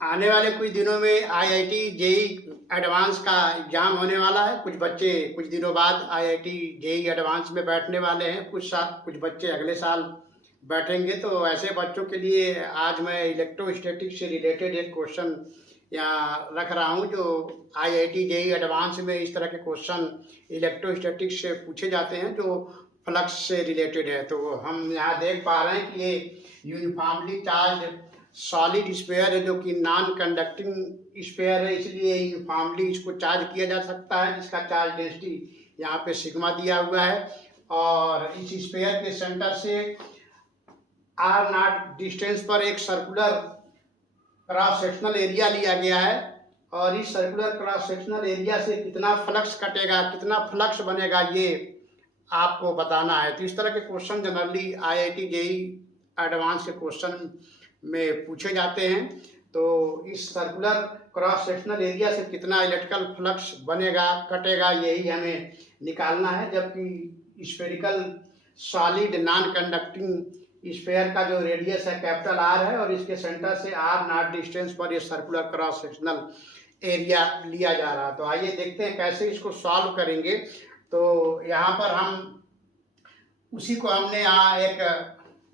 आने वाले कुछ दिनों में आईआईटी जेई एडवांस का एग्जाम होने वाला है। कुछ बच्चे कुछ दिनों बाद आईआईटी जेई एडवांस में बैठने वाले हैं। कुछ बच्चे अगले साल बैठेंगे। तो ऐसे बच्चों के लिए आज मैं इलेक्ट्रोस्टैटिक्स से रिलेटेड एक क्वेश्चन यहाँ रख रहा हूँ। जो आईआईटी जेई एडवांस में इस तरह के क्वेश्चन इलेक्ट्रोस्टैटिक्स से पूछे जाते हैं जो फ्लक्स से रिलेटेड है। तो हम यहाँ देख पा रहे हैं कि ये यूनिफॉर्मली चार्ज सॉलिड स्फीयर है, जो कि नॉन कंडक्टिंग स्फीयर है, इसलिए यूनिफॉर्मली इसको चार्ज किया जा सकता है, जिसका चार्ज डेंसिटी यहाँ पे सिग्मा दिया हुआ है। और इस स्फीयर के सेंटर से आर नॉट डिस्टेंस पर एक सर्कुलर क्रॉस सेक्शनल एरिया लिया गया है। और इस सर्कुलर क्रॉस सेक्शनल एरिया से कितना फ्लक्स कटेगा, कितना फ्लक्स बनेगा, ये आपको बताना है। तो इस तरह के question generally IIT JEE advance के क्वेश्चन में पूछे जाते हैं। तो इस सर्कुलर क्रॉस सेक्शनल एरिया से कितना इलेक्ट्रिकल फ्लक्स बनेगा, कटेगा, यही हमें निकालना है। जबकि spherical solid non conducting sphere का जो रेडियस है कैपिटल आर है, और इसके सेंटर से आर नॉट डिस्टेंस पर ये सर्कुलर क्रॉस सेक्शनल एरिया लिया जा रहा है। तो आइए देखते हैं कैसे इसको सॉल्व करेंगे। तो यहाँ पर हम उसी को हमने यहाँ एक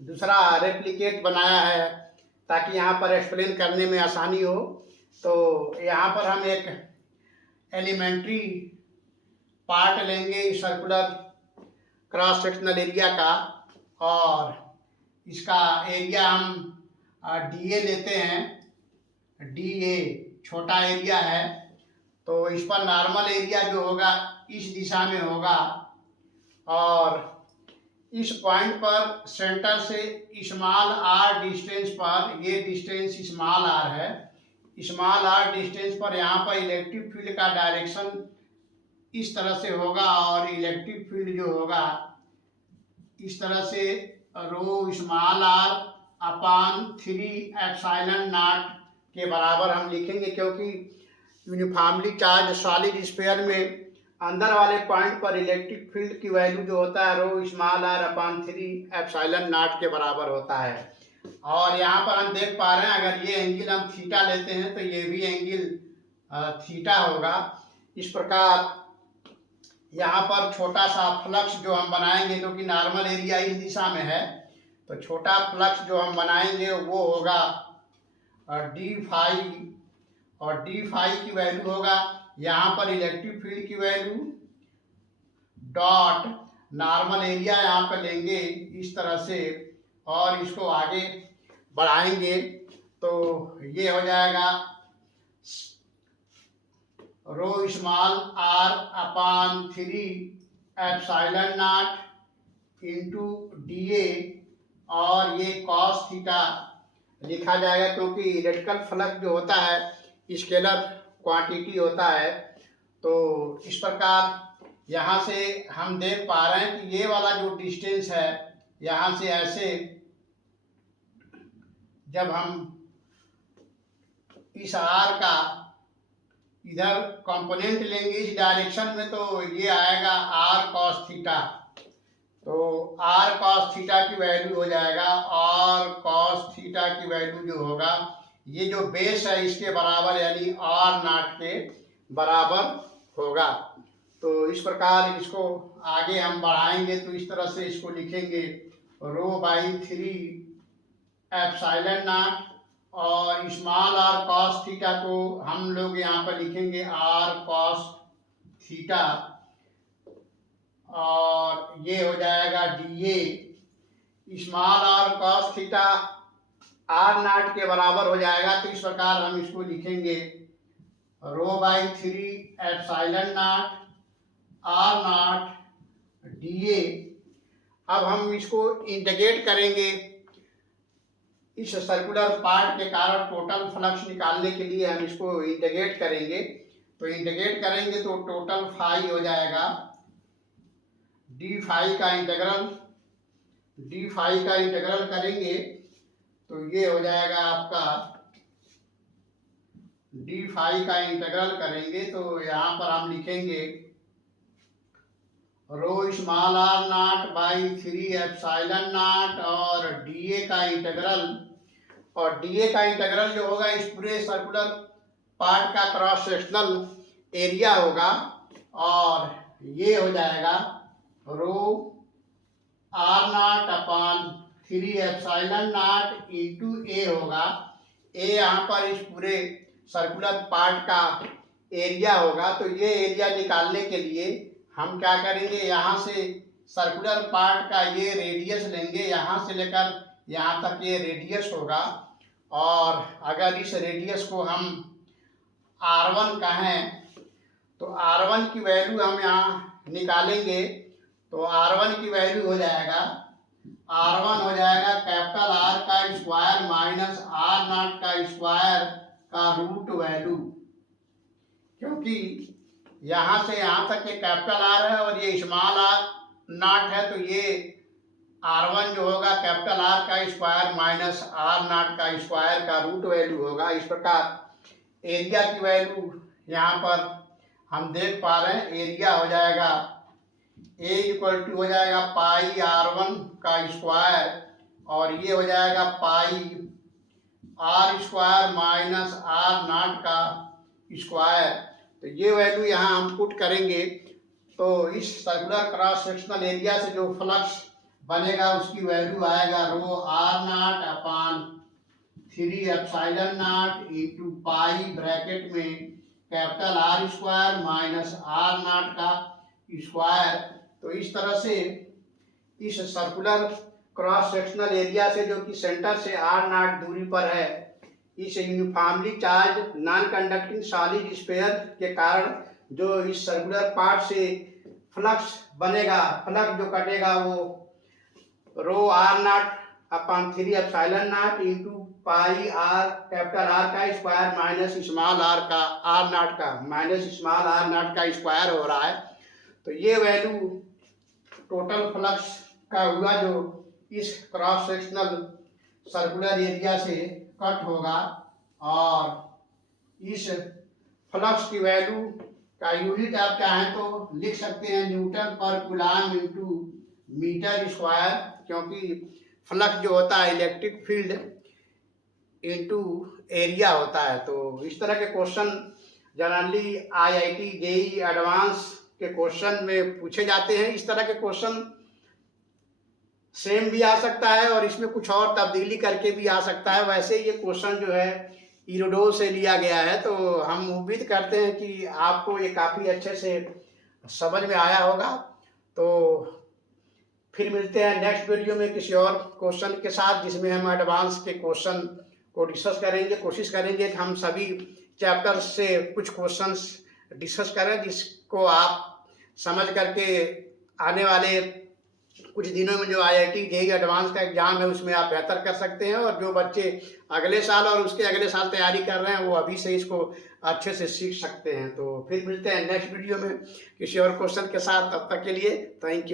दूसरा रेप्लिकेट बनाया है ताकि यहाँ पर एक्सप्लेन करने में आसानी हो। तो यहाँ पर हम एक एलिमेंट्री पार्ट लेंगे इस सर्कुलर क्रॉस सेक्शनल एरिया का, और इसका एरिया हम डीए लेते हैं। डीए छोटा एरिया है, तो इस पर नॉर्मल एरिया जो होगा इस दिशा में होगा, और इस पॉइंट पर सेंटर से स्मॉल आर डिस्टेंस पर, ये डिस्टेंस स्मॉल आर है, स्मॉल आर डिस्टेंस पर यहाँ पर इलेक्ट्रिक फील्ड का डायरेक्शन इस तरह से होगा, और इलेक्ट्रिक फील्ड जो होगा इस तरह से rho small r upon 3 epsilon naught के बराबर हम लिखेंगे, क्योंकि यूनिफॉर्मली चार्ज सॉलिड स्फीयर में अंदर वाले पॉइंट पर इलेक्ट्रिक फील्ड की वैल्यू जो होता है rho small r upon 3 epsilon naught के बराबर होता है। और यहाँ पर हम देख पा रहे हैं, अगर ये एंगल हम थीटा लेते हैं तो ये भी एंगल थीटा होगा। इस प्रकार यहाँ पर छोटा सा फ्लक्स जो हम बनाएंगे, क्योंकि नॉर्मल एरिया इस दिशा में है, तो छोटा फ्लक्स जो हम बनाएंगे वो होगा डी फाई, और डी फाई की वैल्यू होगा यहाँ पर इलेक्ट्रिक फील्ड की वैल्यू डॉट नॉर्मल एरिया यहाँ पर लेंगे इस तरह से, और इसको आगे बढ़ाएंगे तो ये हो जाएगा rho small r upon 3 epsilon naught into D A, और ये कॉस थीटा लिखा जाएगा, क्योंकि इलेक्ट्रिकल फ्लक्स जो होता है स्केलर क्वांटिटी होता है। तो इस प्रकार यहाँ से हम देख पा रहे हैं कि ये वाला जो डिस्टेंस है, यहाँ से ऐसे जब हम इस आर का इधर कंपोनेंट लेंगे इस डायरेक्शन में, तो ये आएगा आर कॉस थीटा। तो आर कॉस थीटा की वैल्यू हो जाएगा, आर कॉस थीटा की वैल्यू जो होगा, ये जो बेस है इसके बराबर, यानी आर नॉट के बराबर होगा। तो इस प्रकार इसको आगे हम बढ़ाएंगे तो इस तरह से इसको लिखेंगे रो बाई 3 एप्सिलॉन नॉट, और स्मॉल आर कॉस थीटा को हम लोग यहाँ पर लिखेंगे आर कॉस थीटा, और ये हो जाएगा D A. Small R cos theta R naught के बराबर हो जाएगा, तो इस प्रकार हम इसको लिखेंगे rho by 3 epsilon naught r naught D A. अब हम इसको इंटीग्रेट करेंगे इस सर्कुलर पार्ट के कारण टोटल फ्लक्स निकालने के लिए हम इसको इंटीग्रेट करेंगे। तो इंटीग्रेट करेंगे तो टोटल फाई हो जाएगा डी फाई का इंटीग्रल, डी फाई का इंटीग्रल करेंगे तो ये हो जाएगा आपका डी फाई का इंटीग्रल करेंगे तो यहाँ पर हम लिखेंगे rho small r naught by 3 epsilon naught, और डी ए का इंटीग्रल और डीए का इंटीग्रल जो होगा इस पूरे सर्कुलर पार्ट का क्रॉस सेक्शनल एरिया होगा, और ये हो जाएगा rho r naught upon 3 epsilon naught into A होगा। ए यहाँ पर इस पूरे सर्कुलर पार्ट का एरिया होगा। तो ये एरिया निकालने के लिए हम क्या करेंगे, यहाँ से सर्कुलर पार्ट का ये रेडियस लेंगे, यहाँ से लेकर यहाँ तक ये रेडियस होगा। और अगर इस रेडियस को हम R1 कहें तो R1 की वैल्यू हम यहाँ निकालेंगे। तो R1 की वैल्यू हो जाएगा, R1 हो जाएगा कैपिटल R का स्क्वायर माइनस R0 का स्क्वायर का रूट वैल्यू, क्योंकि यहाँ से यहाँ तक ये कैपिटल R है और ये स्मॉल R0 है, तो ये R1 जो होगा कैपिटल R का स्क्वायर माइनस R0 का स्क्वायर का रूट वैल्यू होगा। इस प्रकार एरिया की वैल्यू यहाँ पर हम देख पा रहे हैं। एरिया हो जाएगा A इक्वल टू हो जाएगा पाई R1 का स्क्वायर, और ये हो जाएगा पाई R स्क्वायर माइनस R0 का स्क्वायर। तो ये वैल्यू यहाँ हम पुट करेंगे। तो इस सर्कुलर क्रॉस सेक्शनल एरिया से जो फ्लक्स बनेगा उसकी वैल्यू आएगा rho R0 upon 3 epsilon naught into pi bracket में capital R square minus R0 का स्क्वायर। तो इस तरह से इस सर्कुलर क्रॉस सेक्शनल एरिया से, जो कि सेंटर से R0 दूरी पर है, इस uniformly charge non conducting solid sphere के कारण जो इस सर्कुलर पार्ट से फ्लक्स बनेगा, फ्लक्स जो कटेगा वो रो R0 upon 3 epsilon naught into पाई R कैपिटल R का स्क्वायर माइनस स्मॉल R का R0 का माइनस स्मॉल R0 का स्क्वायर हो रहा है। तो ये वैल्यू टोटल फ्लक्स का हुआ जो इस क्रॉस सेक्शनल सर्कुलर एरिया से कट होगा। और इस फ्लक्स की वैल्यू का यूनिट आप चाहें तो लिख सकते हैं न्यूटन पर कूलम्ब इंटू मीटर स्क्वायर, क्योंकि फ्लक्स जो होता है इलेक्ट्रिक फील्ड इंटू एरिया होता है। तो इस तरह के question generally IIT JEE advance के क्वेश्चन में पूछे जाते हैं। इस तरह के क्वेश्चन सेम भी आ सकता है और इसमें कुछ और तब्दीली करके भी आ सकता है। वैसे ये क्वेश्चन जो है इरोडो से लिया गया है, तो हम उम्मीद करते हैं कि आपको ये काफ़ी अच्छे से समझ में आया होगा। तो फिर मिलते हैं नेक्स्ट वीडियो में किसी और क्वेश्चन के साथ, जिसमें हम एडवांस के क्वेश्चन को डिस्कस करेंगे। कोशिश करेंगे कि हम सभी चैप्टर से कुछ क्वेश्चंस डिस्कस करें, जिसको आप समझ करके आने वाले कुछ दिनों में जो IIT JEE एडवांस का एग्जाम है उसमें आप बेहतर कर सकते हैं। और जो बच्चे अगले साल और उसके अगले साल तैयारी कर रहे हैं वो अभी से इसको अच्छे से सीख सकते हैं। तो फिर मिलते हैं नेक्स्ट वीडियो में किसी और क्वेश्चन के साथ। तब तक के लिए थैंक यू।